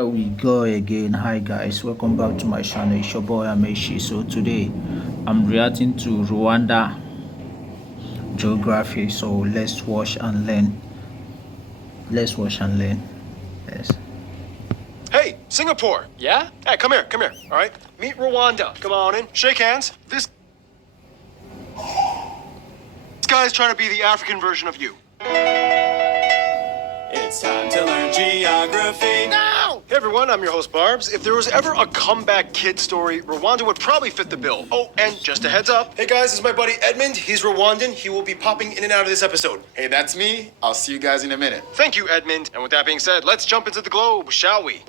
Here we go again. Hi guys, welcome back to my channel. It's your boy Ameshi. So today I'm reacting to Rwanda geography. So let's watch and learn. Let's watch and learn. Yes. Hey, Singapore. Yeah? Hey, come here, come here. All right. Meet Rwanda. Come on in. Shake hands. This guy's trying to be the African version of you. It's time to learn geography now! Hey everyone, I'm your host Barbs. If there was ever a comeback kid story, Rwanda would probably fit the bill. Oh, and just a heads up. Hey guys, this is my buddy Edmund. He's Rwandan. He will be popping in and out of this episode. Hey, that's me. I'll see you guys in a minute. Thank you, Edmund. And with that being said, let's jump into the globe, shall we?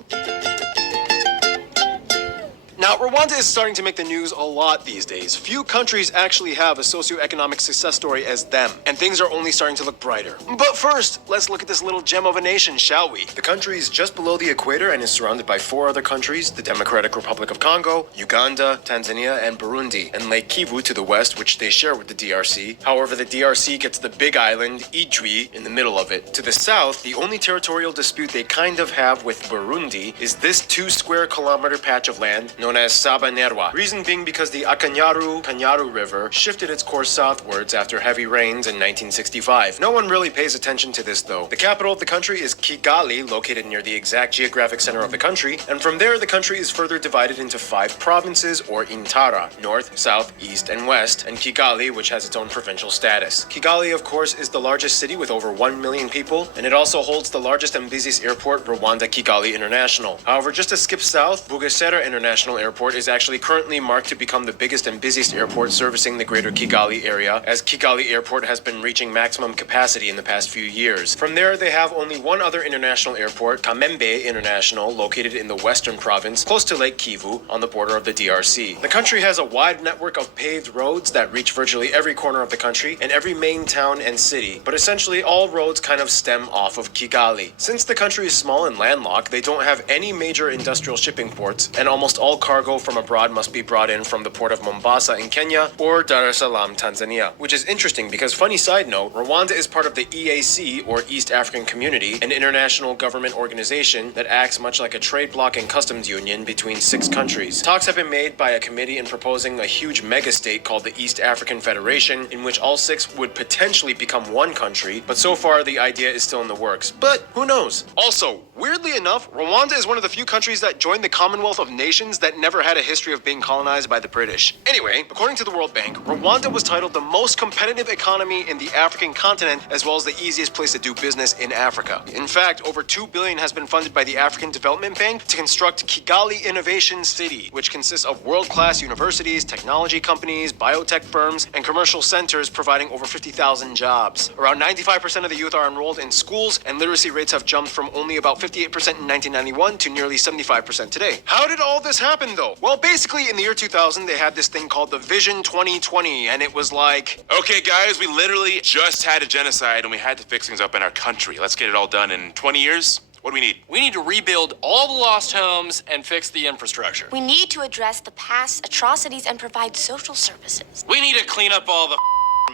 Now, Rwanda is starting to make the news a lot these days. Few countries actually have a socioeconomic success story as them, and things are only starting to look brighter. But first, let's look at this little gem of a nation, shall we? The country is just below the equator and is surrounded by four other countries: the Democratic Republic of Congo, Uganda, Tanzania, and Burundi, and Lake Kivu to the west, which they share with the DRC. However, the DRC gets the big island, Ijwi, in the middle of it. To the south, the only territorial dispute they kind of have with Burundi is this 2 square kilometer patch of land known as Sabanerwa. Reason being because the Kanyaru River shifted its course southwards after heavy rains in 1965. No one really pays attention to this though. The capital of the country is Kigali, located near the exact geographic center of the country, and from there the country is further divided into 5 provinces or intara: north, south, east, and west, and Kigali, which has its own provincial status. Kigali, of course, is the largest city with over 1 million people, and it also holds the largest and busiest airport, Rwanda Kigali International. However, just to skip south, Bugesera International Airport is actually currently marked to become the biggest and busiest airport servicing the greater Kigali area, as Kigali Airport has been reaching maximum capacity in the past few years. From there, they have only one other international airport, Kamembe International, located in the western province, close to Lake Kivu, on the border of the DRC. The country has a wide network of paved roads that reach virtually every corner of the country and every main town and city, but essentially all roads kind of stem off of Kigali. Since the country is small and landlocked, they don't have any major industrial shipping ports, and almost all cargo from abroad must be brought in from the port of Mombasa in Kenya or Dar es Salaam, Tanzania. Which is interesting because, funny side note, Rwanda is part of the EAC, or East African Community, an international government organization that acts much like a trade bloc and customs union between 6 countries. Talks have been made by a committee in proposing a huge mega-state called the East African Federation, in which all 6 would potentially become one country, but so far the idea is still in the works. But who knows? Also, weirdly enough, Rwanda is one of the few countries that joined the Commonwealth of Nations that never had a history of being colonized by the British. Anyway, according to the World Bank, Rwanda was titled the most competitive economy in the African continent, as well as the easiest place to do business in Africa. In fact, over $2 billion has been funded by the African Development Bank to construct Kigali Innovation City, which consists of world-class universities, technology companies, biotech firms, and commercial centers providing over 50,000 jobs. Around 95% of the youth are enrolled in schools, and literacy rates have jumped from only about 58% in 1991 to nearly 75% today. How did all this happen though? Well, basically in the year 2000, they had this thing called the Vision 2020, and it was like, okay, guys, we literally just had a genocide and we had to fix things up in our country. Let's get it all done in 20 years. What do we need? We need to rebuild all the lost homes and fix the infrastructure. We need to address the past atrocities and provide social services. We need to clean up all the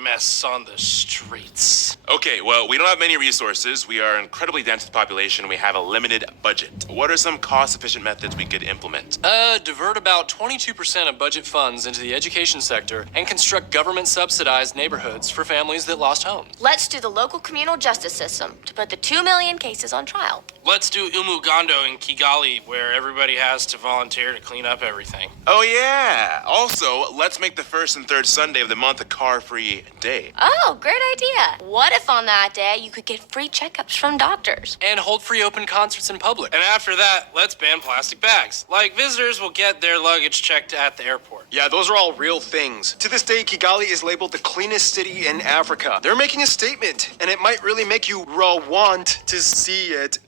mess on the streets. Okay, well, we don't have many resources. We are incredibly dense with population. We have a limited budget. What are some cost-efficient methods we could implement? Divert about 22% of budget funds into the education sector and construct government-subsidized neighborhoods for families that lost homes. Let's do the local communal justice system to put the 2 million cases on trial. Let's do Umugando in Kigali, where everybody has to volunteer to clean up everything. Oh, yeah. Also, let's make the first and third Sunday of the month a car-free day. Oh, great idea. What if on that day you could get free checkups from doctors? And hold free open concerts in public. And after that, let's ban plastic bags. Like, visitors will get their luggage checked at the airport. yeah, those are all real things. To this day, Kigali is labeled the cleanest city in Africa. They're making a statement, and it might really make you want to see it.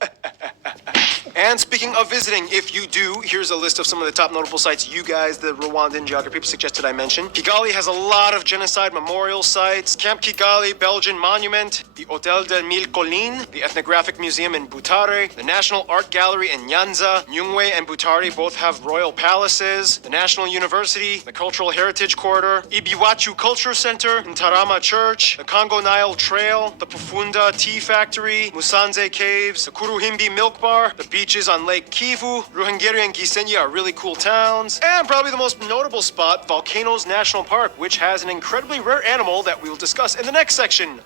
And speaking of visiting, if you do, here's a list of some of the top notable sites you guys, the Rwandan geography people, suggested I mention. Kigali has a lot of genocide memorial sites. Camp Kigali Belgian Monument, the Hotel de Mille Collines, the Ethnographic Museum in Butare, the National Art Gallery in Nyanza. Nyungwe and Butare both have royal palaces. The National University, the Cultural Heritage Corridor, Ibiwachu Culture Center, Ntarama Church, the Congo Nile Trail, the Pufunda Tea Factory, Musanze Caves, the Kuruhimbi Milk Bar, the beaches on Lake Kivu, Ruhengeri and Gisenyi are really cool towns. And probably the most notable spot, Volcanoes National Park, which has an incredibly rare animal that we will discuss in the next section.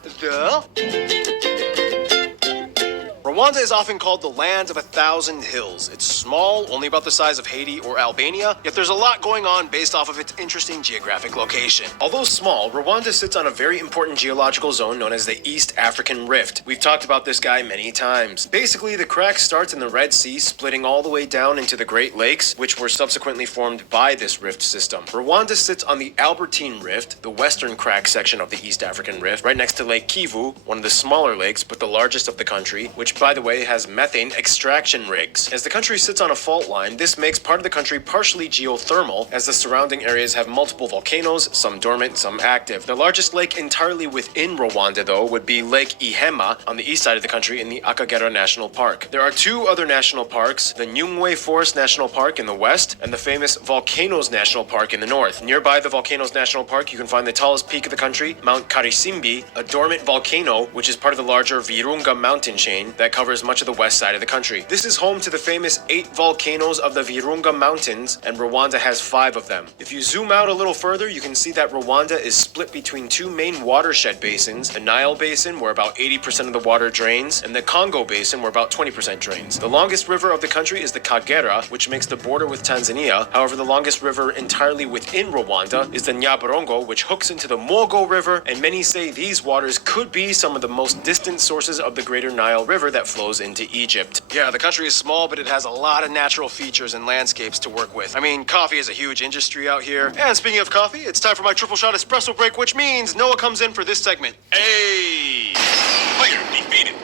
Rwanda is often called the land of 1,000 hills. It's small, only about the size of Haiti or Albania, yet there's a lot going on based off of its interesting geographic location. Although small, Rwanda sits on a very important geological zone known as the East African Rift. We've talked about this guy many times. Basically, the crack starts in the Red Sea, splitting all the way down into the Great Lakes, which were subsequently formed by this rift system. Rwanda sits on the Albertine Rift, the western crack section of the East African Rift, right next to Lake Kivu, one of the smaller lakes, but the largest of the country, which by the way, has methane extraction rigs. As the country sits on a fault line, this makes part of the country partially geothermal, as the surrounding areas have multiple volcanoes, some dormant, some active. The largest lake entirely within Rwanda, though, would be Lake Ihema on the east side of the country in the Akagera National Park. There are two other national parks, the Nyungwe Forest National Park in the west, and the famous Volcanoes National Park in the north. Nearby the Volcanoes National Park, you can find the tallest peak of the country, Mount Karisimbi, a dormant volcano, which is part of the larger Virunga mountain chain that covers much of the west side of the country. This is home to the famous 8 volcanoes of the Virunga Mountains, and Rwanda has 5 of them. If you zoom out a little further, you can see that Rwanda is split between 2 main watershed basins, the Nile Basin, where about 80% of the water drains, and the Congo Basin, where about 20% drains. The longest river of the country is the Kagera, which makes the border with Tanzania. However, the longest river entirely within Rwanda is the Nyabarongo, which hooks into the Mogo River, and many say these waters could be some of the most distant sources of the greater Nile River that flows into Egypt. Yeah, the country is small, but it has a lot of natural features and landscapes to work with. I mean, coffee is a huge industry out here. And speaking of coffee, it's time for my triple shot espresso break, which means Noah comes in for this segment. Hey! Player defeated.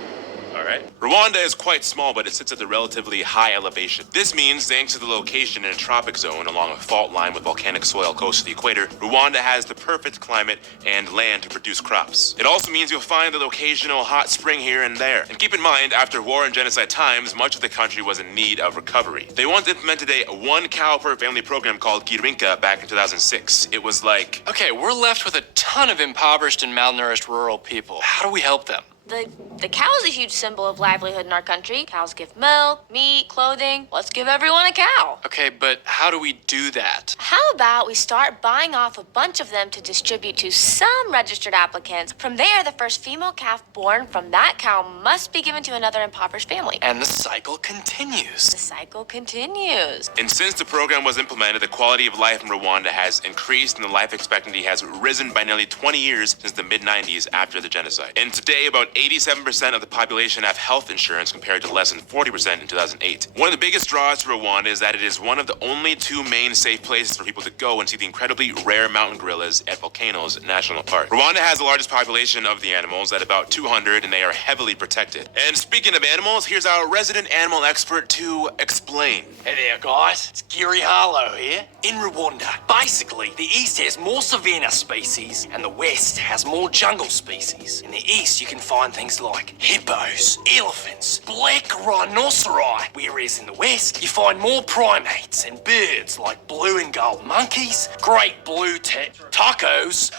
Alright. Rwanda is quite small, but it sits at a relatively high elevation. This means, thanks to the location in a tropic zone along a fault line with volcanic soil close to the equator, Rwanda has the perfect climate and land to produce crops. It also means you'll find the occasional hot spring here and there. And keep in mind, after war and genocide times, much of the country was in need of recovery. They once implemented a 1 cow per family program called Girinka back in 2006. It was like... Okay, we're left with a ton of impoverished and malnourished rural people. How do we help them? The cow is a huge symbol of livelihood in our country. Cows give milk, meat, clothing. Let's give everyone a cow. Okay, but how do we do that? How about we start buying off a bunch of them to distribute to some registered applicants? From there, the first female calf born from that cow must be given to another impoverished family. And the cycle continues. The cycle continues. And since the program was implemented, the quality of life in Rwanda has increased and the life expectancy has risen by nearly 20 years since the mid-90s after the genocide. And today, about 87% of the population have health insurance compared to less than 40% in 2008. One of the biggest draws to Rwanda is that it is one of the only 2 main safe places for people to go and see the incredibly rare mountain gorillas at Volcanoes National Park. Rwanda has the largest population of the animals at about 200, and they are heavily protected. And speaking of animals, here's our resident animal expert to explain. Hey there, guys. It's Gary Harlow here. In Rwanda, basically, the east has more savanna species and the west has more jungle species. In the east, you can find things like hippos, elephants, black rhinoceri, whereas in the west, you find more primates and birds like blue and gold monkeys, great blue tacos,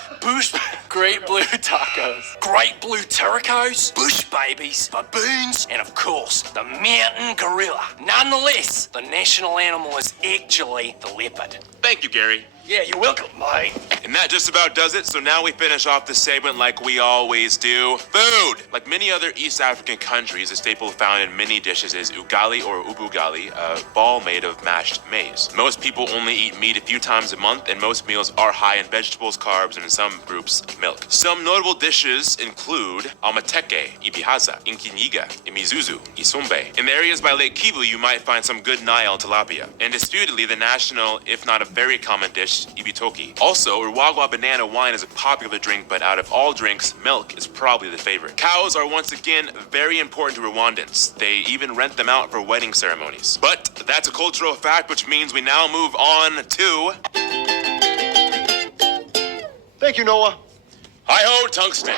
Great blue tacos. great blue turicos, bush babies, baboons, and of course, the mountain gorilla. Nonetheless, the national animal is actually the leopard. Thank you, Gary. Yeah, you're welcome, mate. And that just about does it, so now we finish off the segment like we always do. Food! Like many other East African countries, a staple found in many dishes is ugali or ubugali, a ball made of mashed maize. Most people only eat meat a few times a month, and most meals are high in vegetables, carbs, and in some groups, milk. Some notable dishes include amateke, ibihaza, inkinyiga, imizuzu, isumbe. In the areas by Lake Kivu, you might find some good Nile tilapia. And disputedly, the national, if not a very common dish, ibitoki. Also, Rwagwa banana wine is a popular drink, but out of all drinks, milk is probably the favorite. Cows are once again very important to Rwandans. They even rent them out for wedding ceremonies. But that's a cultural fact, which means we now move on to... Thank you, Noah. Hi-ho, tungsten.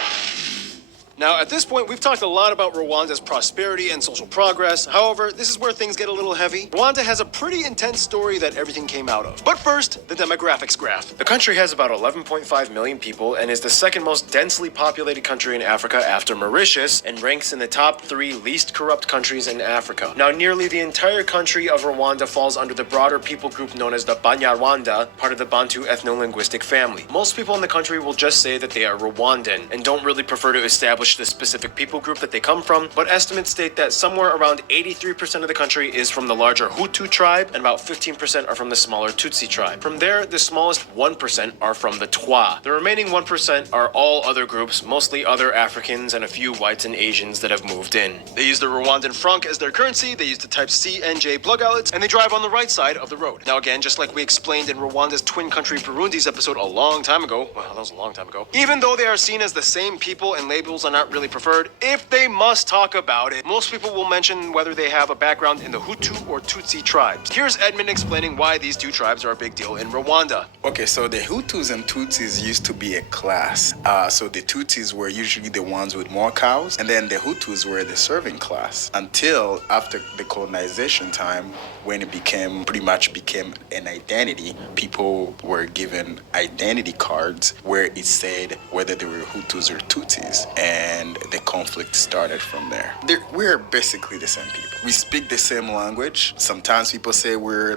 Now, at this point, we've talked a lot about Rwanda's prosperity and social progress. However, this is where things get a little heavy. Rwanda has a pretty intense story that everything came out of. But first, the demographics graph. The country has about 11.5 million people and is the second most densely populated country in Africa after Mauritius and ranks in the top 3 least corrupt countries in Africa. Now, nearly the entire country of Rwanda falls under the broader people group known as the Banyarwanda, part of the Bantu ethno-linguistic family. Most people in the country will just say that they are Rwandan and don't really prefer to establish the specific people group that they come from, but estimates state that somewhere around 83% of the country is from the larger Hutu tribe and about 15% are from the smaller Tutsi tribe. From there, the smallest 1% are from the Twa. The remaining 1% are all other groups, mostly other Africans and a few whites and Asians that have moved in. They use the Rwandan franc as their currency, they use the type C and J plug outlets, and they drive on the right side of the road. Now again, just like we explained in Rwanda's twin country Burundi's episode a long time ago, well, that was a long time ago, even though they are seen as the same people and labels are not really preferred, if they must talk about it, most people will mention whether they have a background in the Hutu or Tutsi tribes. Here's Edmund explaining why these two tribes are a big deal in Rwanda. Okay, so the Hutus and Tutsis used to be a class. So the Tutsis were usually the ones with more cows, and then the Hutus were the serving class. Until after the colonization time, when it pretty much became an identity, people were given identity cards where it said whether they were Hutus or Tutsis, and the conflict started from there. We're basically the same people. We speak the same language. Sometimes people say we're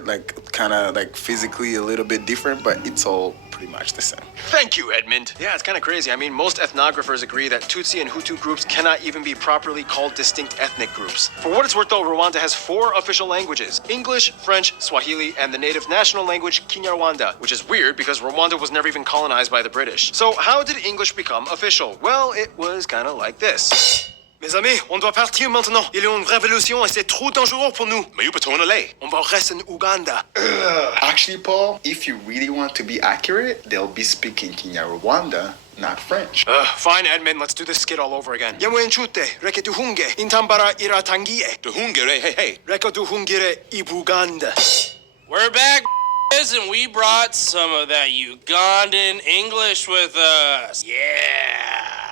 kind of physically a little bit different, but it's all pretty much the same. Thank you, Edmund. Yeah, it's kind of crazy. I mean, most ethnographers agree that Tutsi and Hutu groups cannot even be properly called distinct ethnic groups. For what it's worth though, Rwanda has 4 official languages: English, French, Swahili, and the native national language Kinyarwanda, which is weird because Rwanda was never even colonized by the British. So how did English become official? Well, it was kind of like this. Mes amis, on doit partir maintenant. Il y a une révolution et c'est trop dangereux pour nous. Mais you betonen lay. On va rester en Uganda. Actually, Paul, if you really want to be accurate, they'll be speaking Kinyarwanda, not French. Fine, Edmund, let's do this skit all over again. Yamwenchute, reke tuhunge, intambara iratangie. Tuhungere, hey. Reka tuhungire ibuganda. We're back, and we brought some of that Ugandan English with us. Yeah.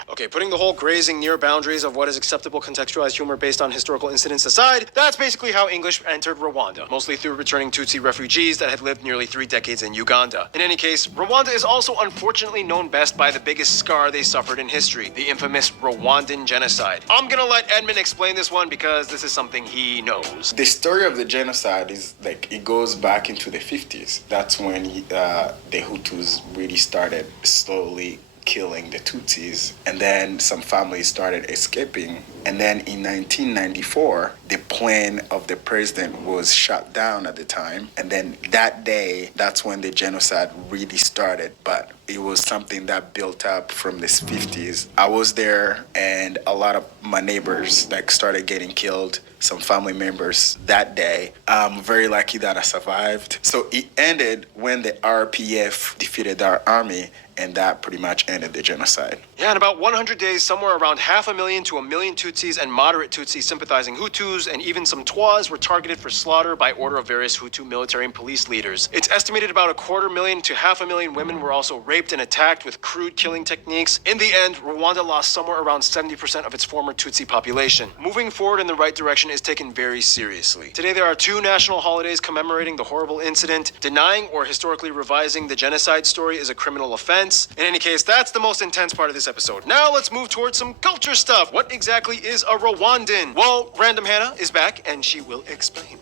Okay, putting the whole grazing near boundaries of what is acceptable contextualized humor based on historical incidents aside, that's basically how English entered Rwanda, mostly through returning Tutsi refugees that had lived nearly 3 decades in Uganda. In any case, Rwanda is also unfortunately known best by the biggest scar they suffered in history, the infamous Rwandan Genocide. I'm gonna let Edmund explain this one because this is something he knows. The story of the genocide is it goes back into the 50s. That's when the Hutus really started slowly killing the Tutsis, and then some families started escaping. And then in 1994, the plane of the president was shot down at the time. And then that day, that's when the genocide really started. But it was something that built up from the 50s. I was there, and a lot of my neighbors started getting killed, some family members that day. I'm very lucky that I survived. So it ended when the RPF defeated our army, and that pretty much ended the genocide. Yeah, in about 100 days, somewhere around 500,000 to 1 million Tutsis and moderate Tutsis sympathizing Hutus and even some Twas were targeted for slaughter by order of various Hutu military and police leaders. It's estimated about 250,000 to 500,000 women were also raped and attacked with crude killing techniques. In the end, Rwanda lost somewhere around 70% of its former Tutsi population. Moving forward in the right direction is taken very seriously. Today there are 2 national holidays commemorating the horrible incident. Denying or historically revising the genocide story is a criminal offense. In any case, that's the most intense part of this episode. Now let's move towards some culture stuff. What exactly is a Rwandan? Well, Random Hannah is back and she will explain.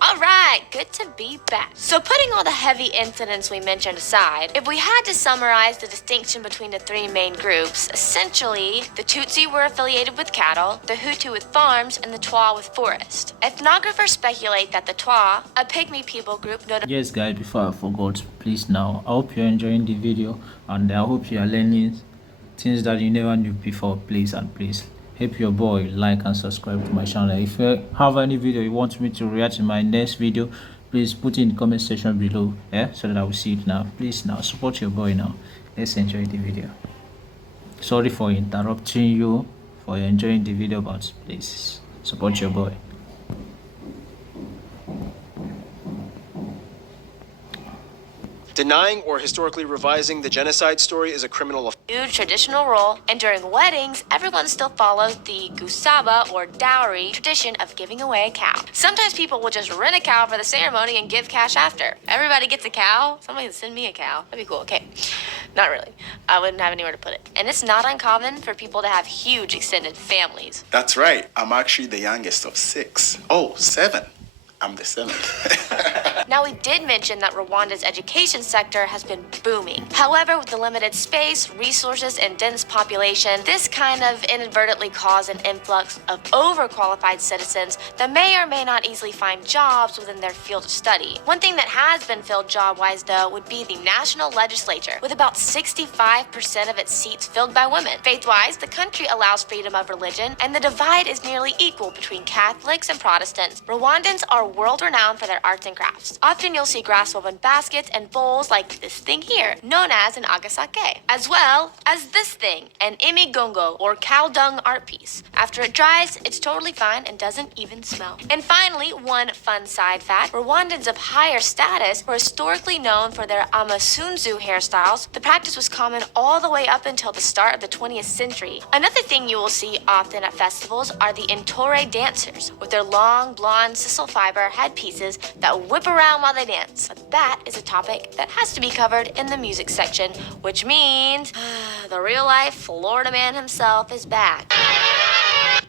All right, good to be back. So putting all the heavy incidents we mentioned aside, if we had to summarize the distinction between the 3 main groups, essentially, the Tutsi were affiliated with cattle, the Hutu with farms, and the Twa with forest. Ethnographers speculate that the Twa, a pygmy people group noted... Yes guys, before I forgot, please now, I hope you're enjoying the video and I hope you are learning things that you never knew before. Please and please help your boy like and subscribe to my channel. If you have any video you want me to react in my next video, please put it in the comment section below, so that I will see it now. Please now support your boy now. Let's enjoy the video. Sorry for interrupting you for enjoying the video, but please support your boy. Denying or historically revising the genocide story is a criminal offense. Huge traditional role, and during weddings, everyone still follows the gusaba or dowry tradition of giving away a cow. Sometimes people will just rent a cow for the ceremony and give cash after. Everybody gets a cow. Somebody can send me a cow. That'd be cool. Okay, not really. I wouldn't have anywhere to put it. And it's not uncommon for people to have huge extended families. That's right. I'm actually the youngest of 6. Oh, 7. I'm the 7th. Now, we did mention that Rwanda's education sector has been booming. However, with the limited space, resources, and dense population, this kind of inadvertently caused an influx of overqualified citizens that may or may not easily find jobs within their field of study. One thing that has been filled job-wise, though, would be the national legislature, with about 65% of its seats filled by women. Faith-wise, the country allows freedom of religion, and the divide is nearly equal between Catholics and Protestants. Rwandans are world-renowned for their arts and crafts. Often you'll see grass-woven baskets and bowls like this thing here, known as an agasake, as well as this thing, an imigongo or cow dung art piece. After it dries, it's totally fine and doesn't even smell. And finally, one fun side fact, Rwandans of higher status were historically known for their amasunzu hairstyles. The practice was common all the way up until the start of the 20th century. Another thing you will see often at festivals are the Intore dancers, with their long, blonde, sisal fiber headpieces that whip around while they dance. But that is a topic that has to be covered in the music section, which means the real-life Florida man himself is back.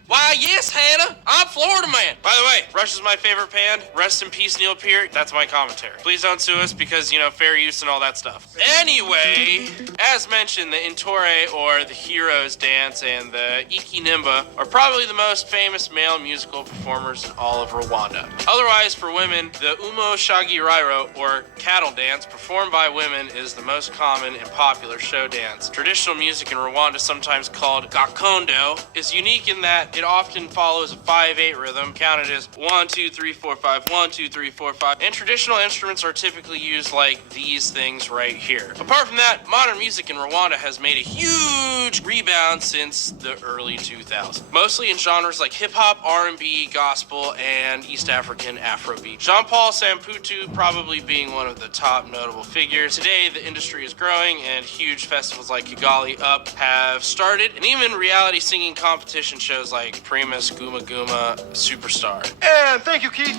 Why, yes, Hannah. I'm Florida man. By the way, Rush is my favorite band. Rest in peace, Neil Peart. That's my commentary. Please don't sue us because, fair use and all that stuff. Anyway, as mentioned, the Intore or the Heroes dance and the Ikinimba are probably the most famous male musical performers in all of Rwanda. Otherwise, for women, the Umo Shagirairo or cattle dance performed by women is the most common and popular show dance. Traditional music in Rwanda, sometimes called gakondo, is unique in that it often follows a 5/8 rhythm, counted as 1, 2, 3, 4, 5, 1, 2, 3, 4, 5, and traditional instruments are typically used like these things right here. Apart from that, modern music in Rwanda has made a huge rebound since the early 2000s, mostly in genres like hip-hop, R&B, gospel, and East African Afrobeat. Jean-Paul Samputu probably being one of the top notable figures. Today, the industry is growing and huge festivals like Kigali Up have started, and even reality singing competition shows like Primus, Guma Guma, Superstar. And thank you, Keith.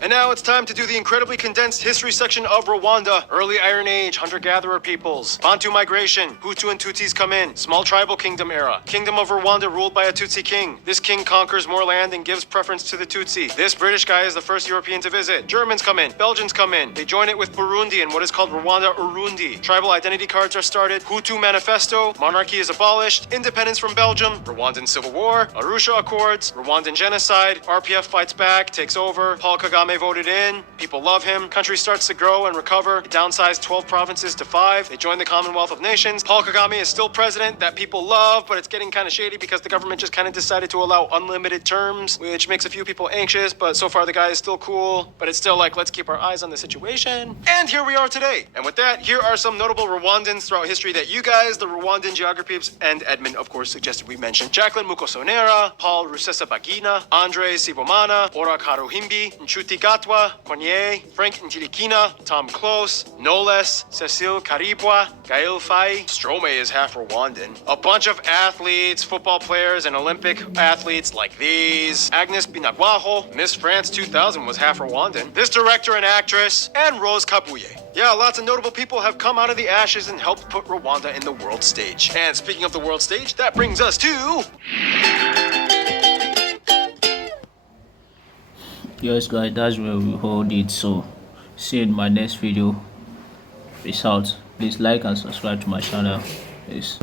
And now it's time to do the incredibly condensed history section of Rwanda. Early Iron Age, hunter-gatherer peoples. Bantu migration, Hutu and Tutsis come in. Small tribal kingdom era. Kingdom of Rwanda ruled by a Tutsi king. This king conquers more land and gives preference to the Tutsi. This British guy is the first European to visit. Germans come in. Belgians come in. They join it with Burundi in what is called Rwanda Urundi. Tribal identity cards are started. Hutu manifesto. Monarchy is abolished. Independence from Belgium. Rwandan civil war. Arusha Accords. Rwandan genocide. RPF fights back, takes over. Paul Kagame voted in. People love him. Country starts to grow and recover. It downsized 12 provinces to 5. They joined the Commonwealth of Nations. Paul Kagame is still president that people love, but it's getting kind of shady because the government just kind of decided to allow unlimited terms, which makes a few people anxious, but so far the guy is still cool. But it's still like, let's keep our eyes on the situation. And here we are today. And with that, here are some notable Rwandans throughout history that you guys, the Rwandan geographies, and Edmund, of course, suggested we mention. Jacqueline Mukosonera, Paul Rusesabagina, Andre Sibomana, Ora Karuhimbi, Nchuti Gatwa, Kwenye, Frank Ntilikina, Tom Close, Noles, Cecile Karibwa, Gail Fai. Strome is half Rwandan. A bunch of athletes, football players, and Olympic athletes like these. Agnes Binagwaho, Miss France 2000 was half Rwandan. This director and actress, and Rose Kabuye. Yeah, lots of notable people have come out of the ashes and helped put Rwanda in the world stage. And speaking of the world stage, that brings us to... Yes guys, that's where we hold it. So see you in my next video. Peace out. Please like and subscribe to my channel. Peace.